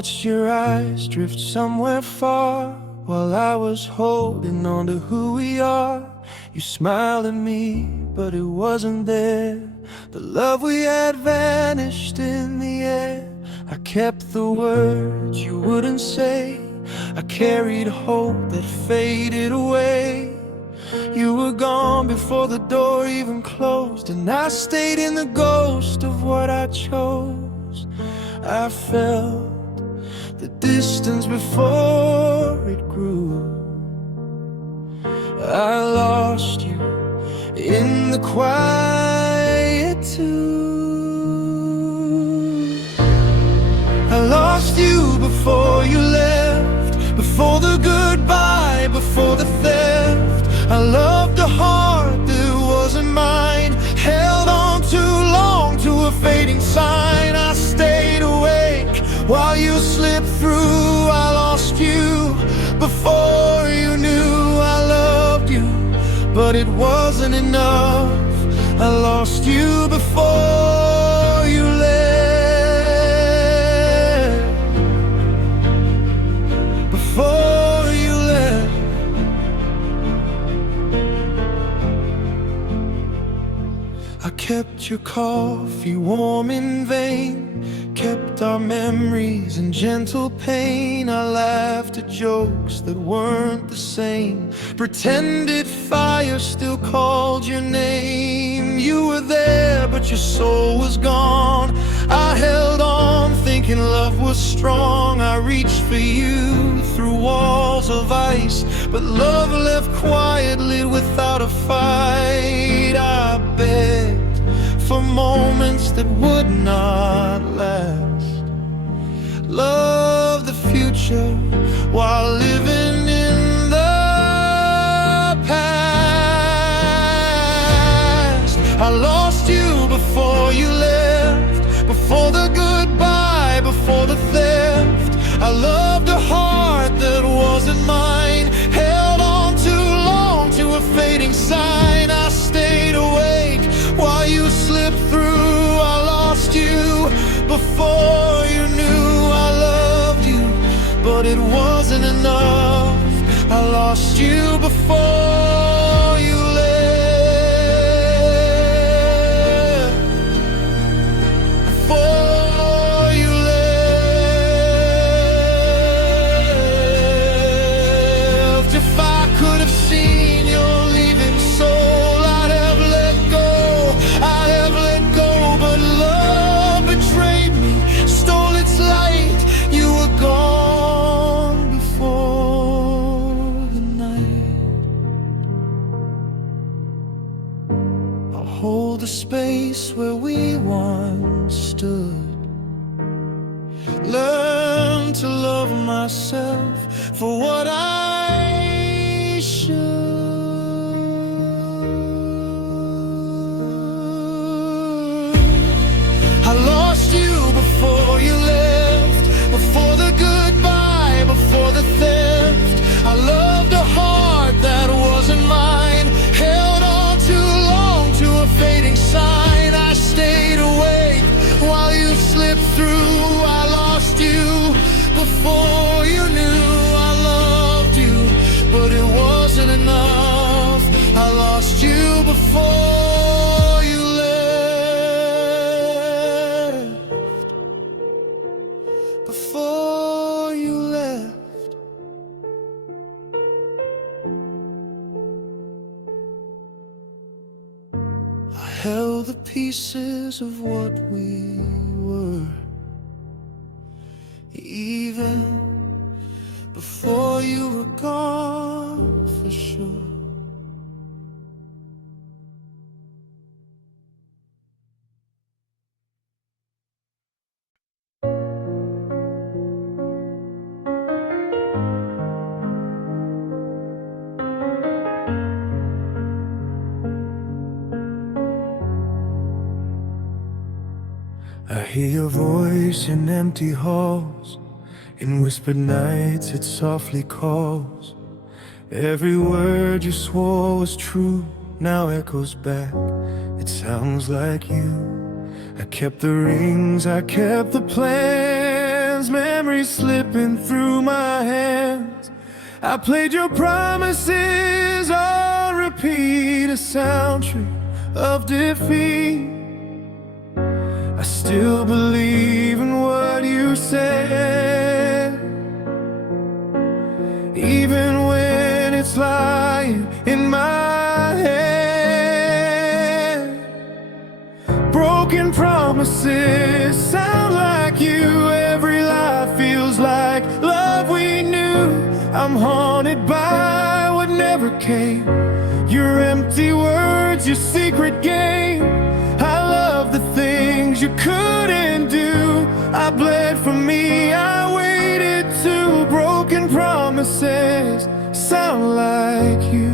watched your eyes drift somewhere far while I was holding on to who we are. You smiled at me, but it wasn't there. The love we had vanished in the air. I kept the words you wouldn't say. I carried hope that faded away. You were gone before the door even closed, and I stayed in the ghost of what I chose. I felt the distance before it grew. I lost you in the quietude. I lost you before you left, before the goodbye, before the theft. I loved a heart that wasn't mine, held on too long to a fading sign. I stayed awake while you slipped through. I lost you before you knew I loved you, but it wasn't enough. I lost you before you left, before you left. I kept your coffee warm in vain, kept our memories in gentle pain. I laughed at jokes that weren't the same, pretended fire still called your name. You were there, but your soul was gone. I held on, thinking love was strong. I reached for you through walls of ice, but love left quiet, lit without a fight. I begged for moments that would not last. Love the future while living in the past. I lost you before you left, before the goodbye, before the theft. I loved a heart that wasn't mine, held on too long to a fading sign. I stayed awake while you slipped through. I lost you before you knew I loved you, but it wasn't enough. I lost you before you left, before you left. If I could have seen your leaving soul, I'd have let go, I'd have let go. But love betrayed me, stole its light. You were gone before the night. I'll hold the space where we once stood, learn to love myself for what I should. I lost you before you left, before the goodbye, before the theft. I loved a heart that wasn't mine, held on too long to a fading sign. I stayed awake while you slipped through. I lost you before you knew I loved you, but it wasn't enough. I lost you before you left, before you left. I held the pieces of what we were, even before you were gone for sure. I hear your voice in empty halls, in whispered nights it softly calls. Every word you swore was true now echoes back. It sounds like you. I kept the rings, I kept the plans, man. memories slipping through my hands. I played your promises on repeat, a soundtrack of defeat. I still believe in what you said, even when it's lying in my head. Broken promises sound like you. Every lie feels like love we knew. I'm haunted by what never came, your empty words, your secret game. I love the things you couldn't do. I bled for me, I waited too. Broken promises sound like you,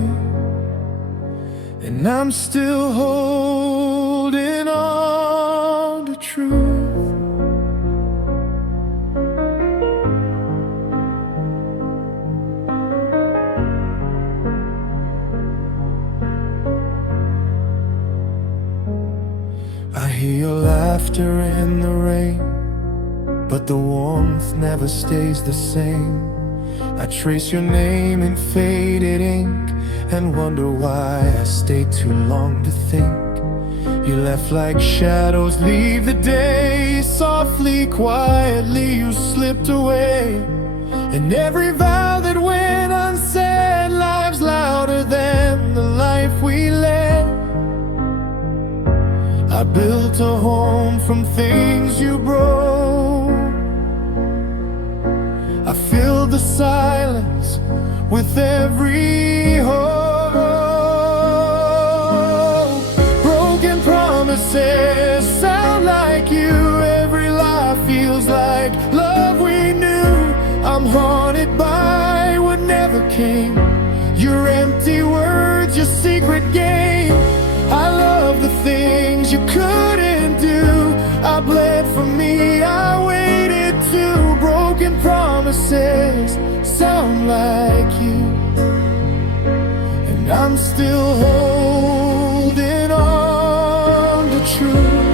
and I'm still holding on to truth. I hear your laughter in the rain, but the warmth never stays the same. I trace your name in faded ink and wonder why I stayed too long to think. You left like shadows leave the day. Softly, quietly you slipped away, and every vow that went unsaid, lives louder than the life we led. I built a home from things you broke. I filled the silence with every hope. Broken promises sound like you. Every lie feels like love we knew. I'm haunted by what never came, your empty words, your secret game. I love the things you couldn't do. I bled for me, I waited too. Broken promises sound like you, and I'm still holding on to truth.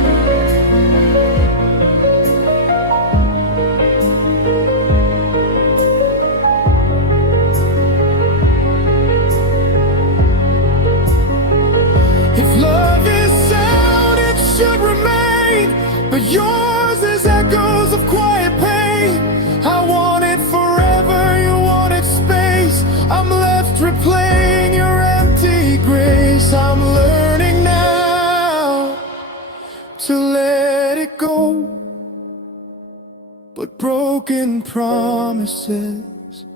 If love is sound, it should remain, but yours is echoes of quiet pain. I want it forever, you wanted space. I'm left replaying your empty grace. I'm learning now to let it go, but broken promises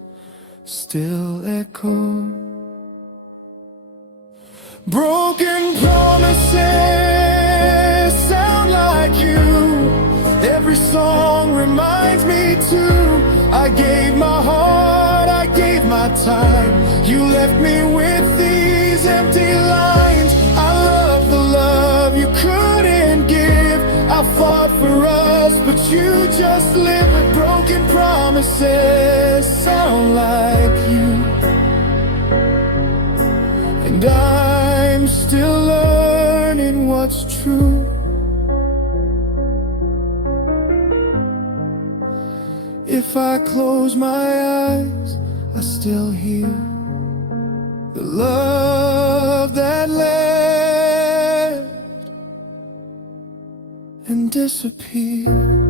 still echo. Broken promises sound like you. Every song reminds me too. I gave my heart, I gave my time. You left me with these empty lines. I love the love you couldn't give. I fought for us, but you just lived with broken promises sound like you, and I'm still learning what's true. If I close my eyes, I still hear the love that left and disappeared.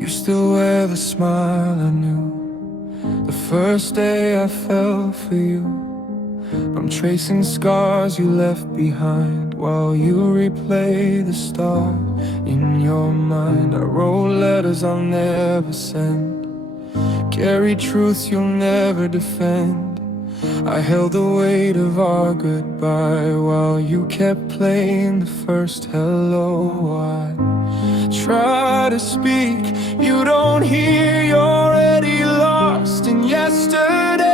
You still wear the smile I knew the first day I fell for you. I'm tracing scars you left behind while you replay the start in your mind. I wrote letters I'll never send, carry truths you'll never defend. I held the weight of our goodbye while you kept playing the first hello. I try to speak, you don't hear, you're already lost in yesterday.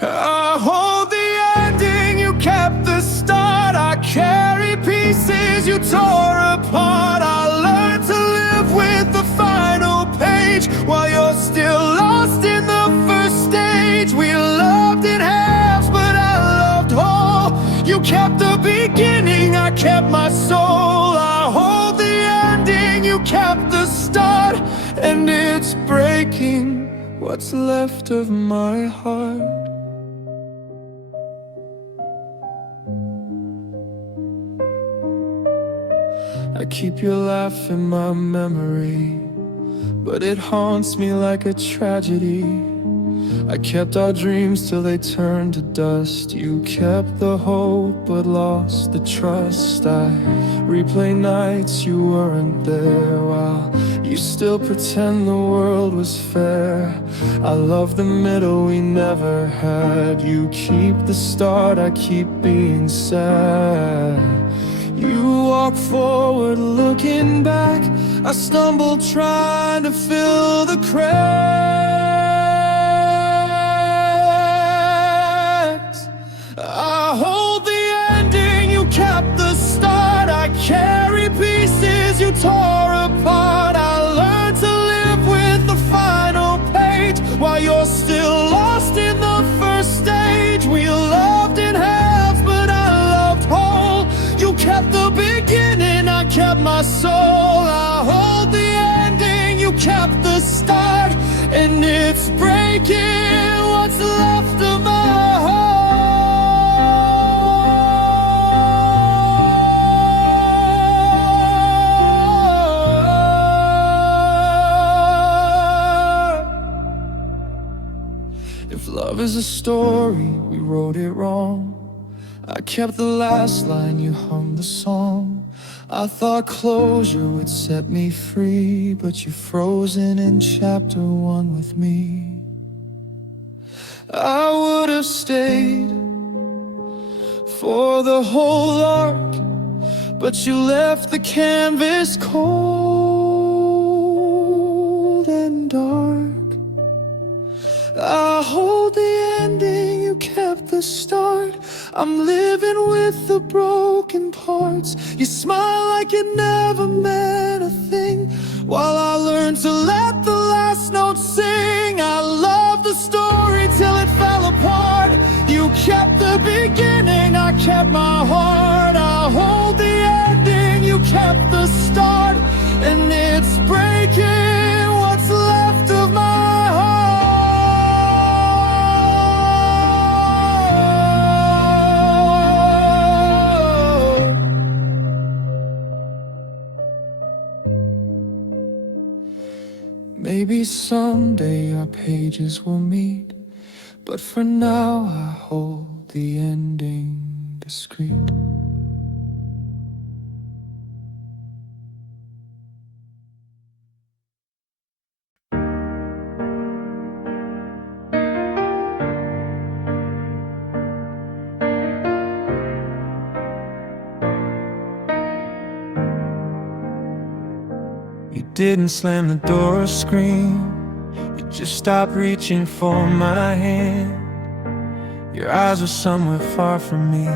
I hold the ending, you kept the start. I carry pieces you tore apart. I learned to live with the final page while you're still lost in the first stage. We loved in halves, but I loved whole. You kept the beginning, I kept my soul. I hold the ending, you kept the start. And it's breaking what's left of my heart. I keep your laugh in my memory, but it haunts me like a tragedy. I kept our dreams till they turned to dust. You kept the hope but lost the trust. I replay nights you weren't there, while you still pretend the world was fair. I love the middle we never had. You keep the start, I keep being sad. You walk forward looking back, I stumble trying to fill the cracks. I hold the ending, you kept the start. I carry pieces you tore apart. I learned to live with the final page while you're still lost in the first stage. We loved in halves, but I loved whole. You kept the beginning, I kept my soul. I hold the ending, you kept the start. And it's breaking what's left of my heart. If love is a story, we wrote it wrong. I kept the last line, you hummed the song. I thought closure would set me free, but you're frozen in chapter 1 with me. I would have stayed for the whole arc, but you left the canvas cold and dark. I hold the ending, you kept the start. I'm living with the broken parts. You smile like it never meant a thing, while I learn to let the last note sing. I love the story till it fell apart. You kept the beginning, I kept my heart. I hold the ending, you kept the start. And it's breaking what's left of my heart. Maybe someday our pages will meet, but for now I hold the ending discreet. You didn't slam the door or scream, you just stopped reaching for my hand. Your eyes were somewhere far from me,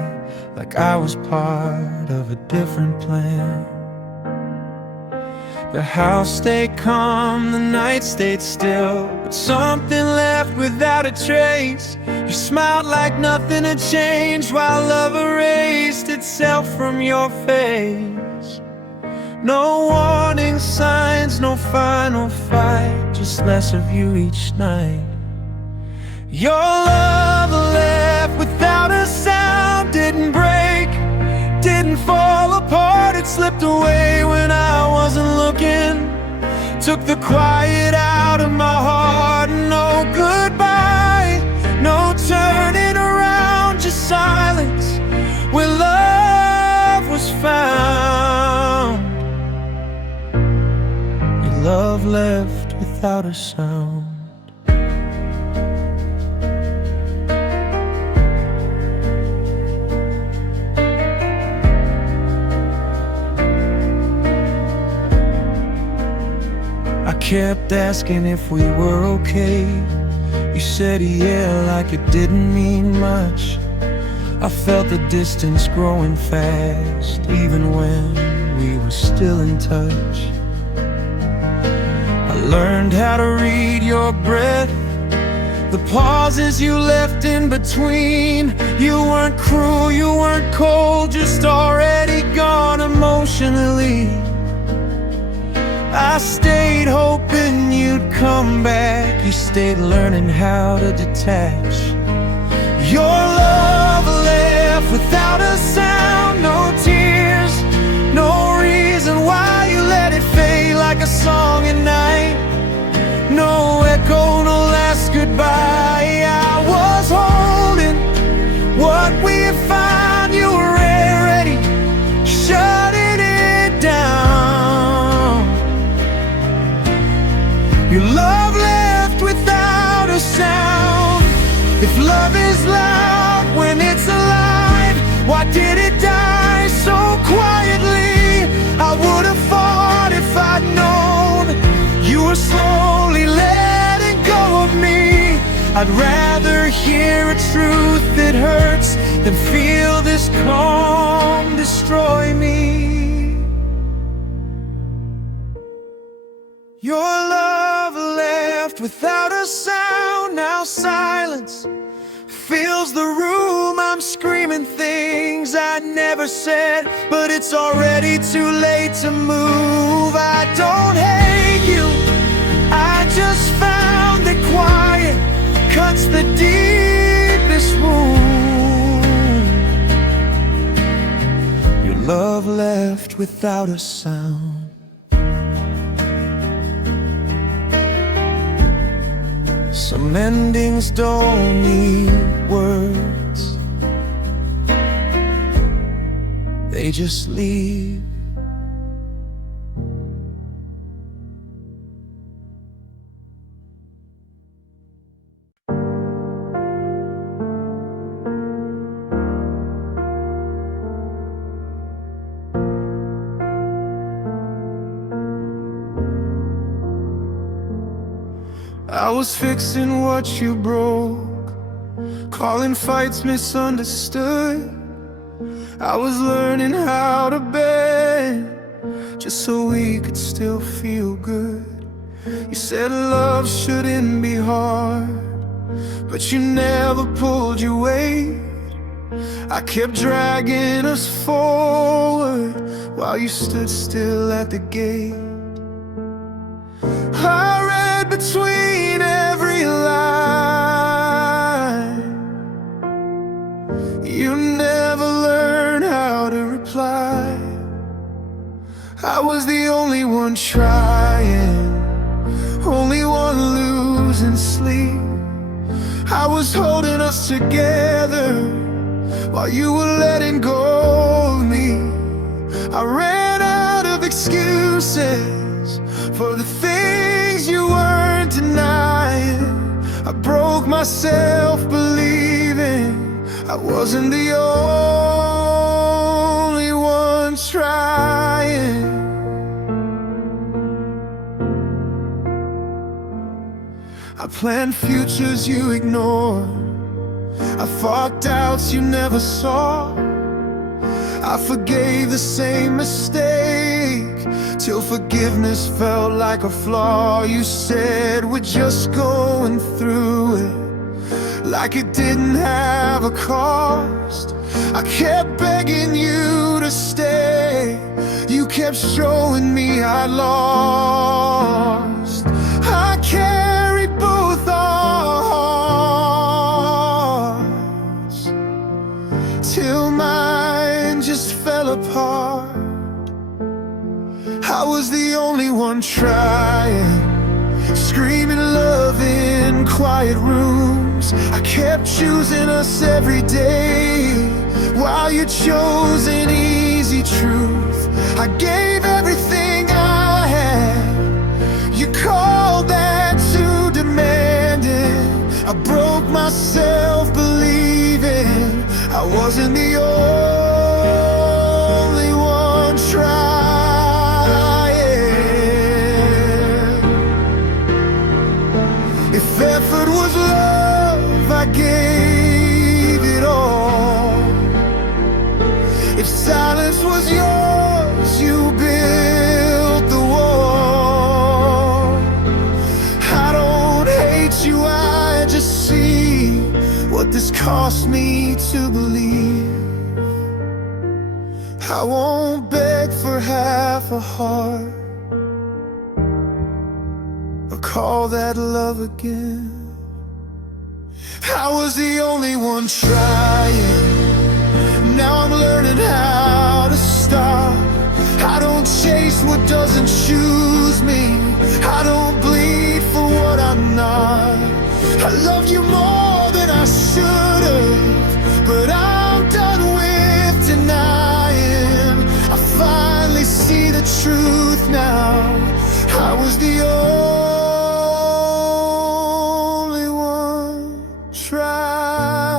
like I was part of a different plan. The house stayed calm, the night stayed still, but something left without a trace. You smiled like nothing had changed, while love erased itself from your face. No warning signs, no final fight, just less of you each night. Your love left without a sound, didn't break, didn't fall apart. It slipped away when I wasn't looking, took the quiet out of my heart. No goodbye, no turning around, just silence where love was found. Your love left without a sound. I kept asking if we were okay. You said yeah, like it didn't mean much. I felt the distance growing fast, even when we were still in touch. I learned how to read your breath, the pauses you left in between. You weren't cruel, you weren't cold, just already gone emotionally. I stayed hoping you'd come back. You stayed learning how to detach. Your love left without a sound, no tears, no reason why you let it fade like a song at night. No echo, no last goodbye. I was holding what we had found. You were already shutting it down. Your love left without a sound. If love is loud when it's alive, why did it die so quietly? I would have fought if I'd known you were slowly letting go of me. I'd rather hear a truth that hurts than feel this calm destroy me. Your love left without a sound. Now silence fills the room. I'm screaming things I never said, but it's already too late to move. I don't hate you, I just found that quiet cuts the deepest wound. Your love left without a sound. Some endings don't need words, they just leave. I was fixing what you broke, calling fights misunderstood. I was learning how to bend, just so we could still feel good. You said love shouldn't be hard, but you never pulled your weight. I kept dragging us forward while you stood still at the gate. I read between every line. You never learned how to reply. I was the only one trying, only one losing sleep. I was holding us together while you were letting go of me. I ran out of excuses for the things you weren't denying. I broke myself believing I wasn't the only one trying. I planned futures you ignored, I fought doubts you never saw. I forgave the same mistake till forgiveness felt like a flaw. You said we're just going through it, like it didn't have a cost. I kept begging you to stay, you kept showing me I lost. I carried both our hearts till mine just fell apart. I was the only one trying, screaming love in quiet rooms. I kept choosing us every day while you chose an easy truth. I gave everything I had, you called that too demanding. I broke myself believing I wasn't the only one trying. this cost me to believe. I won't beg for half a heart or call that love again. I was the only one trying. Now I'm learning how to stop. I don't chase what doesn't choose me. I don't bleed for what I'm not. I love you more than I should have, but I'm done with denying. I finally see the truth now. I was the only one trying.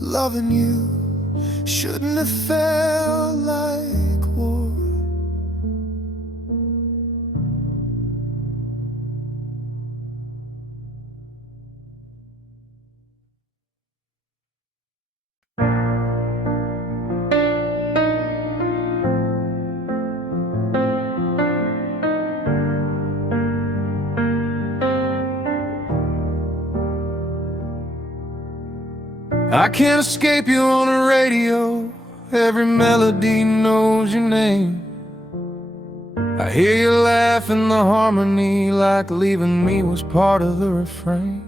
Loving you shouldn't have felt like war. I can't escape you on the radio. Every melody knows your name. I hear you laugh in the harmony, like leaving me was part of the refrain.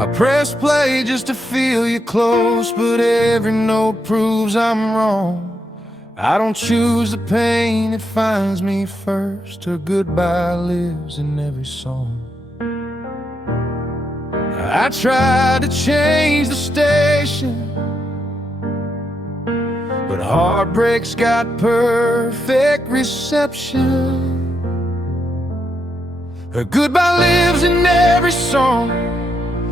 I press play just to feel you close, but every note proves I'm wrong. I don't choose the pain, it finds me first. Her goodbye lives in every song. I tried to change the station, but Heartbreak's got perfect reception. Her goodbye lives in every song.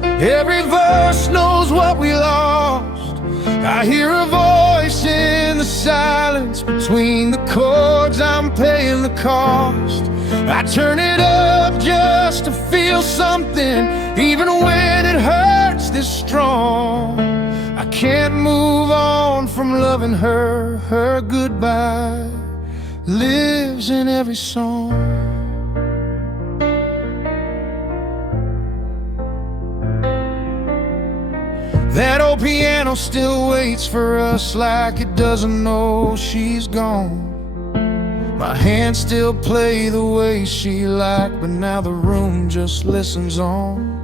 Every verse knows what we lost. I hear a voice in the silence. Between the chords, I'm paying the cost. I turn it up just to feel something, even when it hurts this strong. I can't move on from loving her. Her goodbye lives in every song. That old piano still waits for us, like it doesn't know she's gone. My hands still play the way she liked, but now the room just listens on.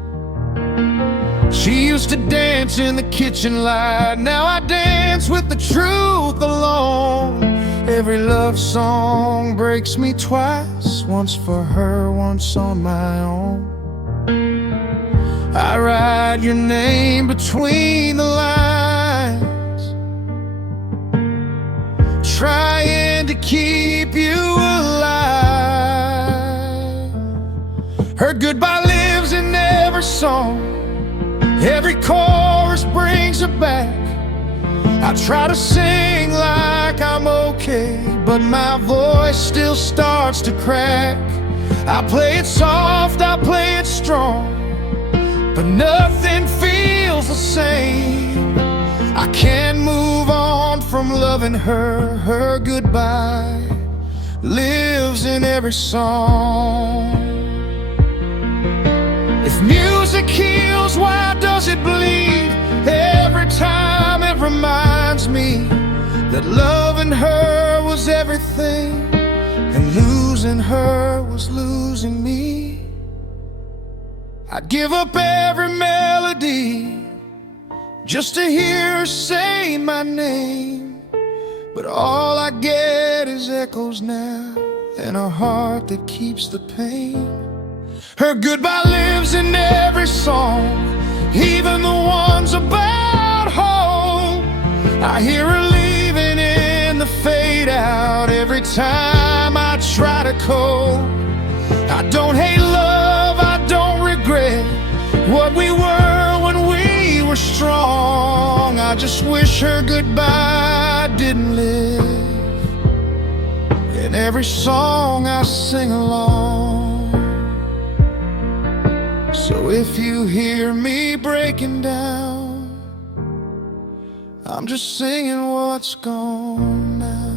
She used to dance in the kitchen light, now I dance with the truth alone. Every love song breaks me twice, once for her, once on my own. I write your name between the lines, trying to keep you alive. Her goodbye lives in every song. Every chorus brings her back. I try to sing like I'm okay, but my voice still starts to crack. I play it soft, I play it strong, but nothing feels the same. I can't move on from loving her. Her goodbye lives in every song. If music heals, why does it bleed? Every time it reminds me that loving her was everything, and losing her was losing me. I'd give up every melody just to hear her say my name, but all I get is echoes now, and a heart that keeps the pain. Her goodbye lives in every song, even the ones about home. I hear her leaving in the fade out every time I try to cope. I don't hate love, I don't regret what we were when we were strong. I just wish her goodbye didn't live in every song I sing along. So if you hear me breaking down, I'm just singing what's gone now.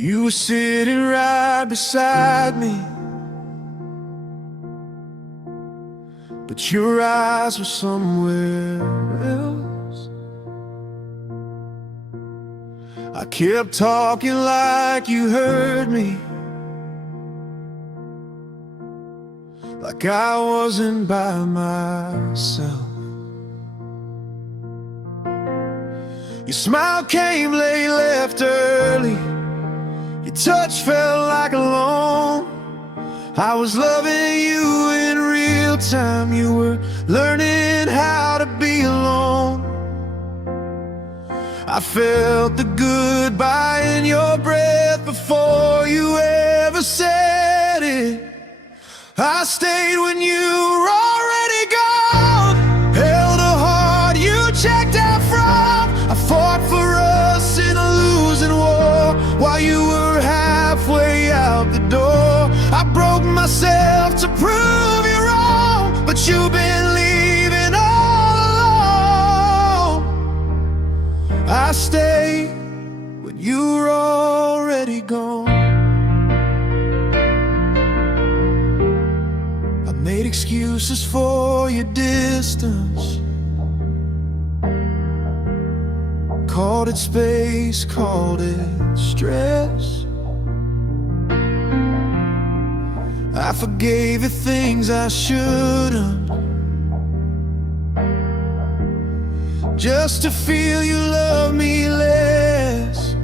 You were sitting right beside me, but your eyes were somewhere else. I kept talking like you heard me, like I wasn't by myself. Your smile came late, left early. Your touch felt like a loan. I was loving you in real time. You were learning how to be alone. I felt the goodbye in your breath before you ever said it. I stayed when you were already gone, held a heart you checked out from. I fought for us in a losing war while you were halfway out the door. I broke myself to prove you wrong, but you've been leaving all alone. I stayed when you were already gone. I made excuses for your distance, called it space, called it stress. I forgave the things I shouldn't, just to feel you love me less.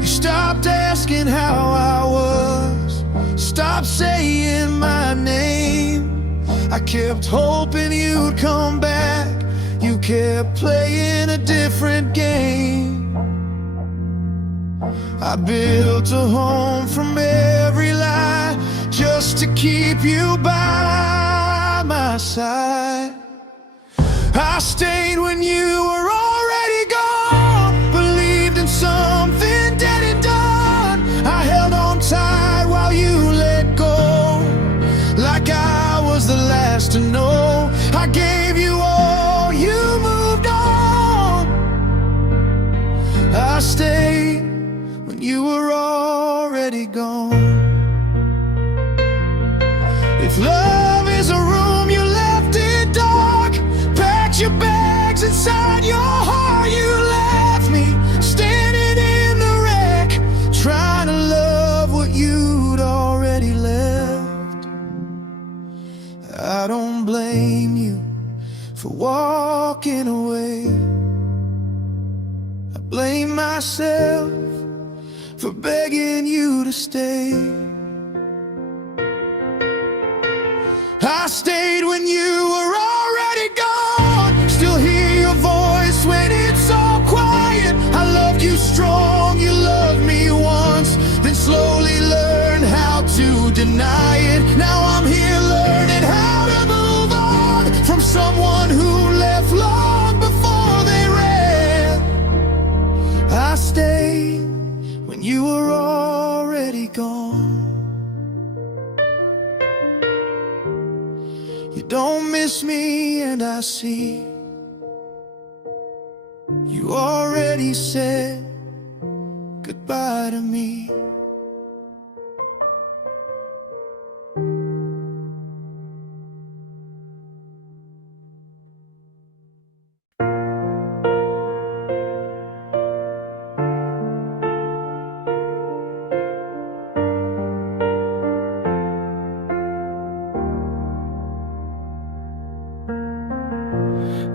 You stopped asking how I was, stopped saying my name. I kept hoping you'd come back. You kept playing a different game. I built a home from every lie just to keep you by my side. I stayed when you were already gone, believed in something dead and done. I held on tight while you let go, like I was the last to know. I gave you all, you moved on. I stayed when you were already gone. If love is a room you left it dark, packed your bags inside your heart, you left me standing in the wreck, trying to love what you'd already left. I don't blame you for walking away. I blame myself for begging you to stay. I stayed when you were already gone, still hear your voice when it's all quiet. I loved you strong, you loved me once, then slowly learned how to deny it. Now I'm here learning how to move on from someone who left long before they ran. I stayed when you were already gone. You don't miss me, and I see you already said goodbye to me.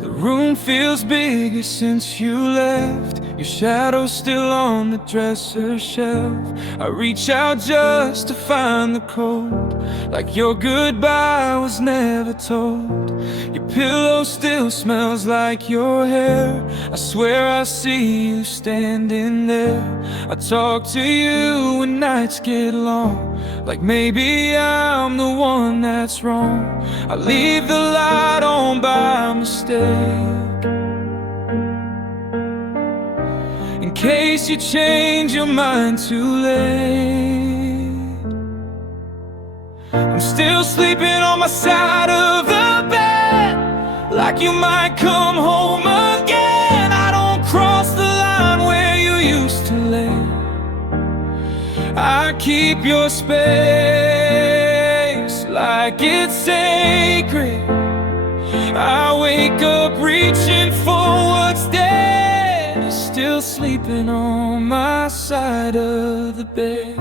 The room feels bigger since you left. Your shadow's still on the dresser shelf. I reach out just to find the code, like your goodbye was never told. Your pillow still smells like your hair. I swear I see you standing there. I talk to you when nights get long, like maybe I'm the one that's wrong. I leave the light on by mistake, in case you change your mind too late. I'm still sleeping on my side of the bed, like you might come home again. I don't cross the line where you keep your space like it's sacred. I wake up reaching for what's dead, still sleeping on my side of the bed.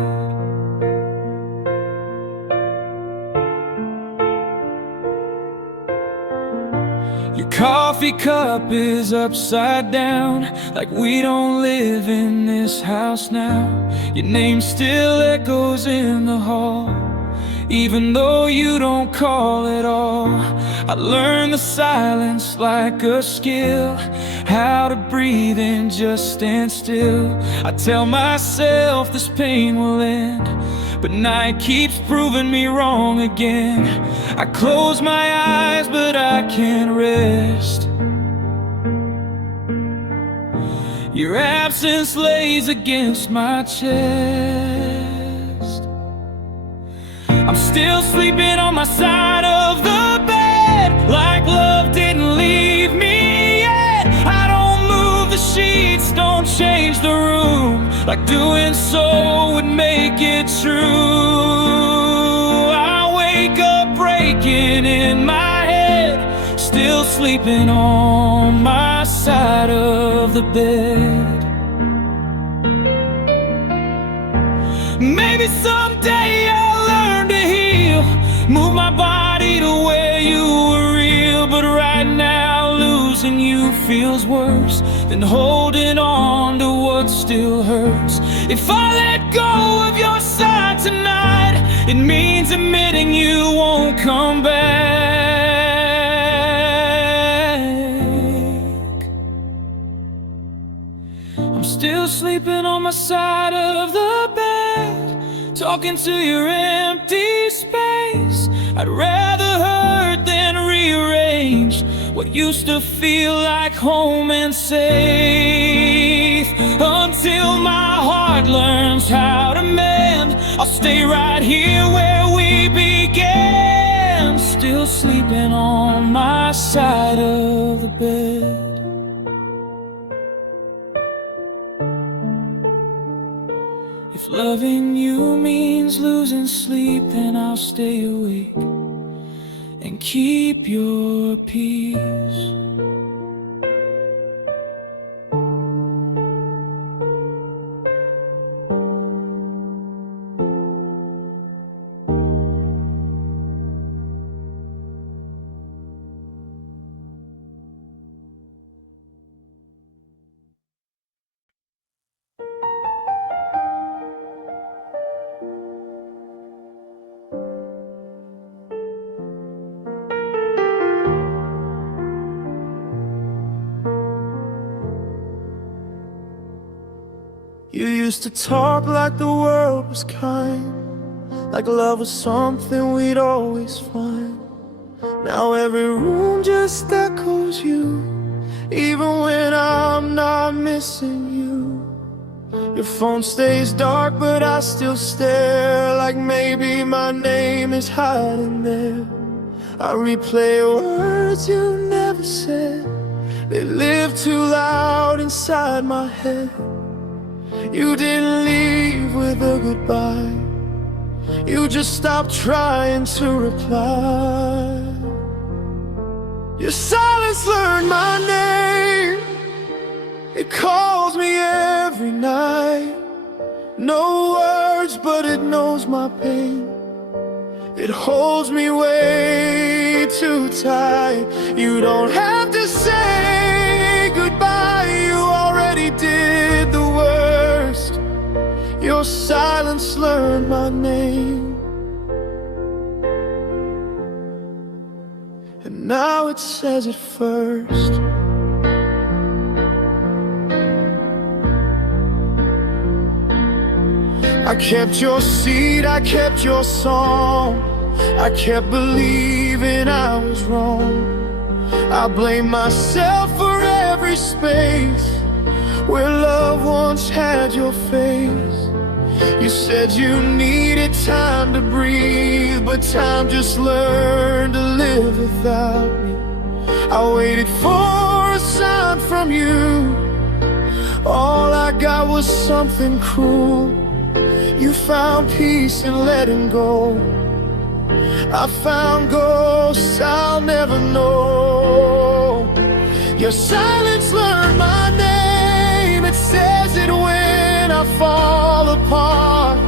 Your coffee cup is upside down, like we don't live in this house now. Your name still echoes in the hall, even though you don't call at all. I learned the silence like a skill, how to breathe and just stand still. I tell myself this pain will end, but night keeps proving me wrong again. I close my eyes, but I can't rest. Your absence lays against my chest. I'm still sleeping on my side of the bed, like love didn't leave me yet. I don't move the sheets, don't change the room, like doing so would make it true. I wake up breaking in my head, still sleeping on my side of the bed. Maybe someday I'll learn to heal, move my body to where you were real. But right now losing you feels worse than holding on to what still hurts. If I let go of your side tonight, it means admitting you won't come back. I'm still sleeping on my side of the bed, talking to your empty space. I'd rather hurt than rearrange what used to feel like home and safe. Until my heart learns how to mend, I'll stay right here where we began, still sleeping on my side of the bed. If loving you means losing sleep, then I'll stay awake and keep your peace. You used to talk like the world was kind, like love was something we'd always find. Now every room just echoes you, even when I'm not missing you. Your phone stays dark, but I still stare, like maybe my name is hiding there. I replay words you never said, they live too loud inside my head. You didn't leave with a goodbye, you just stopped trying to reply. Your silence learned my name, it calls me every night. No words, but it knows my pain, it holds me way too tight. You don't have to say goodbye, you already did the worst. Your silence learned my name, and now it says it first. I kept your seed, I kept your song, I kept believing I was wrong. I blame myself for every space where love once had your face. You said you needed time to breathe, but time just learned to live without me. I waited for a sign from you, all I got was something cruel. You found peace in letting go. I found ghosts I'll never know. Your silence learned my name. It says it when I fall apart.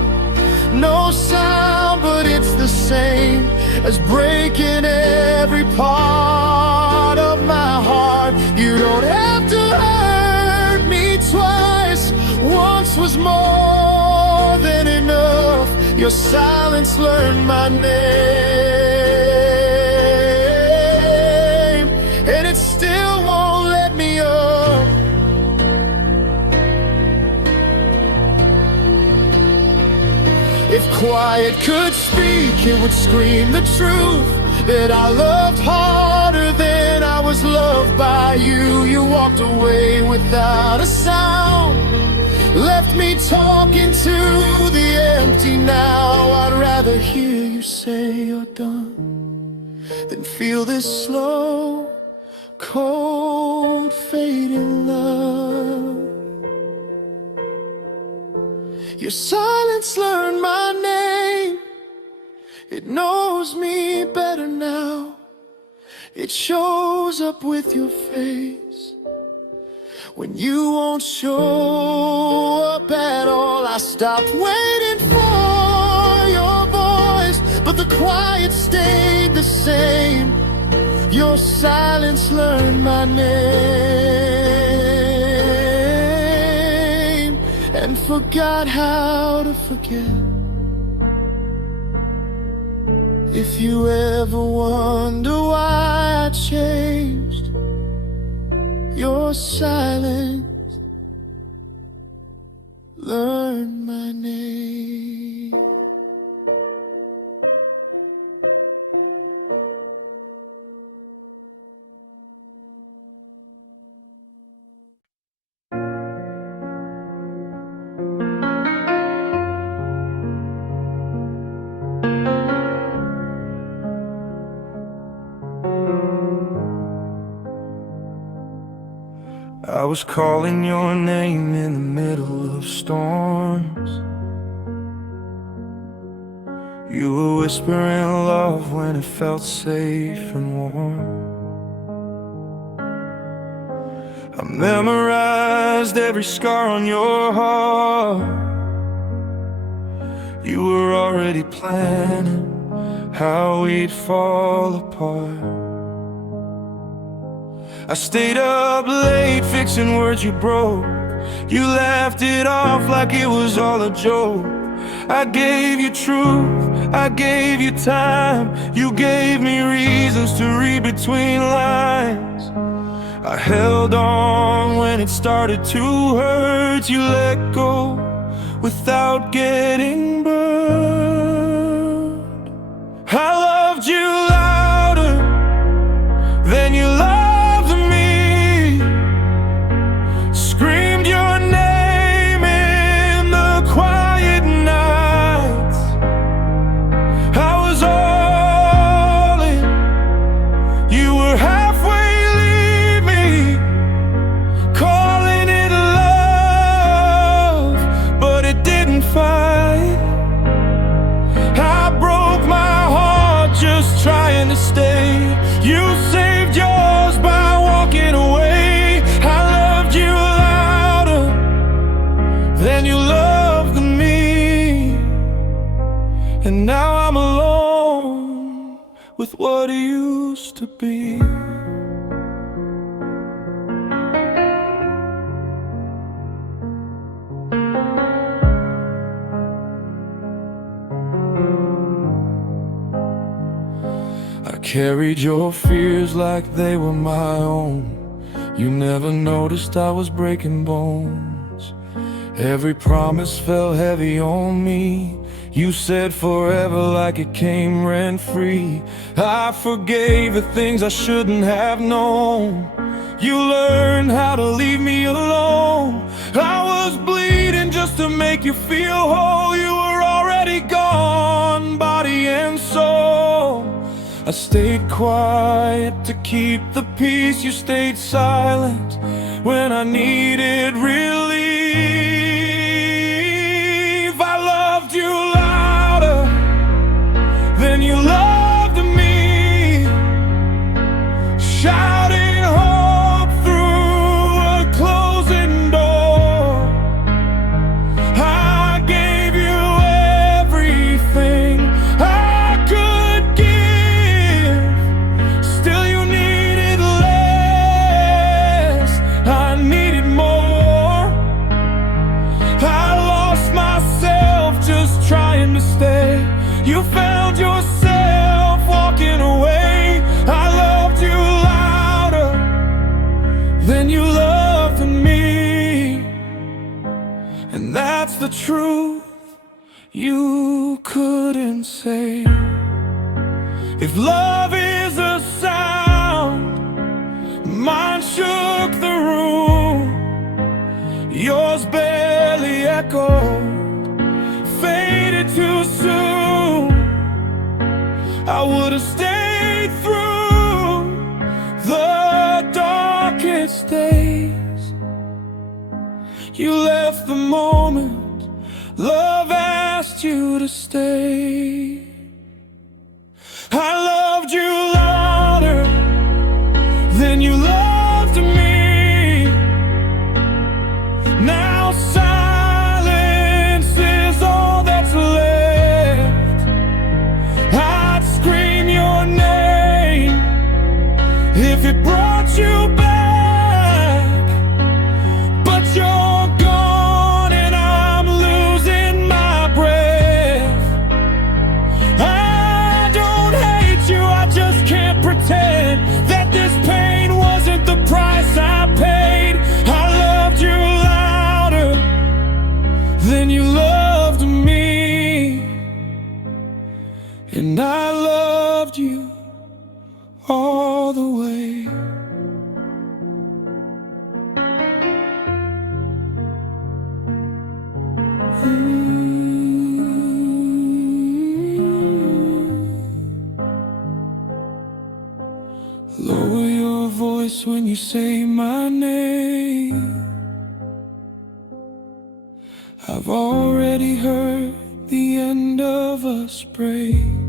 No sound, but it's the same as breaking every part of my heart. You don't have to hurt me twice. Once was more than enough. Your silence learned my name, and it still won't let me up. If quiet could speak, it would scream the truth, that I loved harder than I was loved by you. You walked away without a sound, left me talking to the empty now. I'd rather hear you say you're done than feel this slow, cold, fading love. Your silence learned my name. It knows me better now. It shows up with your face when you won't show up at all. I stopped waiting for your voice, but the quiet stayed the same. Your silence learned my name and forgot how to forget. If you ever wonder why I changed, your silence learned my name. I was calling your name in the middle of storms. You were whispering love when it felt safe and warm. I memorized every scar on your heart. You were already planning how we'd fall apart. I stayed up late fixing words you broke. You laughed it off like it was all a joke. I gave you truth, I gave you time. You gave me reasons to read between lines. I held on when it started to hurt. You let go without getting burned. I loved you louder than you loved. Screamed your name in the quiet nights. I was all in. You were halfway, leave me, calling it love, but it didn't fight. I broke my heart just trying to stay. You saved yours by walking away. Then you loved me, and now I'm alone with what used to be. I carried your fears like they were my own. You never noticed I was breaking bones. Every promise fell heavy on me. You said forever like it came rent-free. I forgave the things I shouldn't have known. You learned how to leave me alone. I was bleeding just to make you feel whole. You were already gone, body and soul. I stayed quiet to keep the peace. You stayed silent when I needed relief. I love shouting hope through a closing door. I gave you everything I could give, still you needed less, I needed more. I lost myself just trying to stay. You found yourself walking away. I loved you louder than you loved me, and that's the truth you couldn't say. If love is a sound, mine shook the room, yours barely echoed, faded too soon. I would've stayed through the darkest days. You left the moment love asked you to stay. I loved you louder than you loved me. Now silence is all that's left. I'd scream your name if it brought you back, but you're gone and I'm losing my breath. I don't hate you, I just can't pretend that this pain wasn't the price I paid. I loved you louder than you loved me, and I loved you all the way. Lower your voice when you say my name. I've already heard the end of us break.